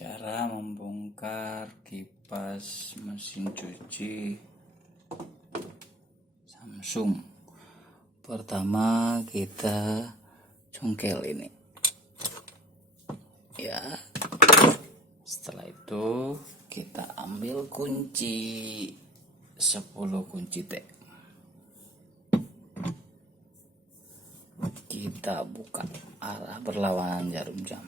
Cara membongkar kipas mesin cuci Samsung. Pertama kita congkel ini ya. Setelah itu kita ambil kunci 10 kunci T. Kita buka arah berlawanan jarum jam.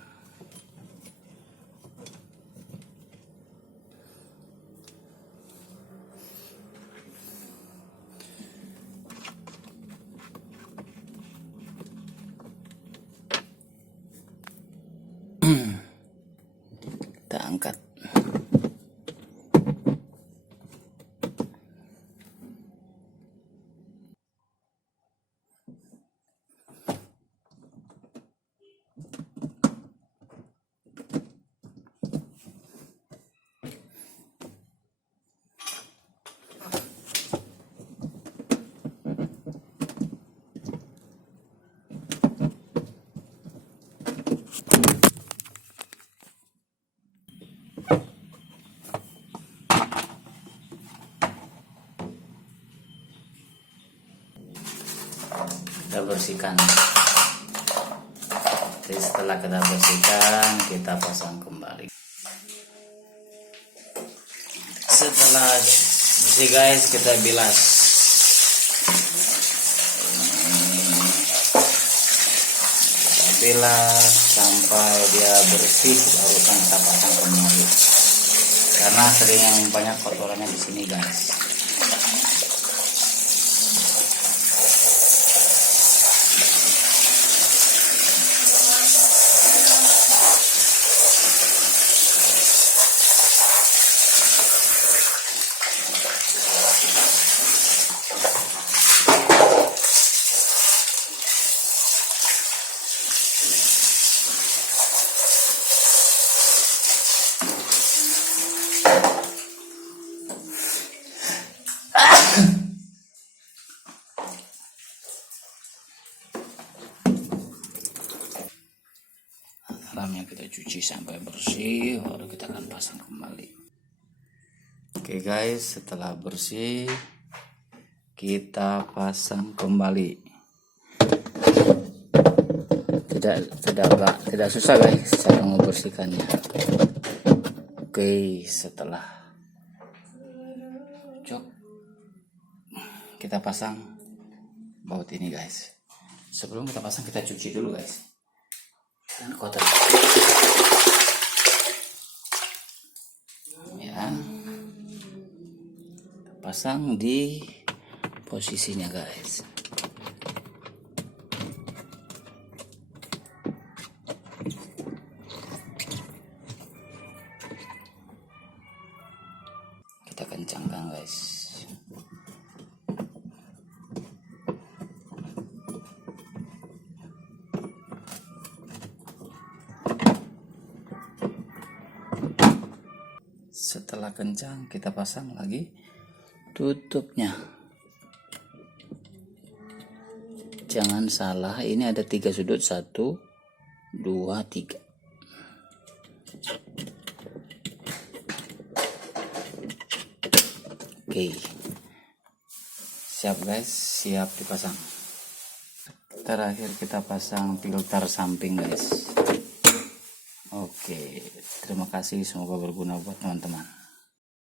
Kita angkat. Kita bersihkan. Jadi setelah kita bersihkan, kita pasang kembali. Setelah bersih guys, kita bilas. Kita bilas sampai dia bersih, baru kita pasang kembali. Karena sering yang banyak kotorannya di sini guys. Dalamnya kita cuci sampai bersih, baru kita akan pasang kembali. Oke guys, setelah bersih kita pasang kembali. Tidak susah guys cara membersihkannya. Oke, setelah cocok kita pasang baut ini guys. Sebelum kita pasang, kita cuci dulu guys. Dan kotor ya, kita pasang di posisinya guys. Kita kencangkan guys. Setelah kencang, kita pasang lagi tutupnya. Jangan salah, ini ada 3 sudut, 1, 2, 3. Oke, siap guys, siap dipasang. Terakhir kita pasang filter samping guys. Oke, terima kasih, semoga berguna buat teman-teman.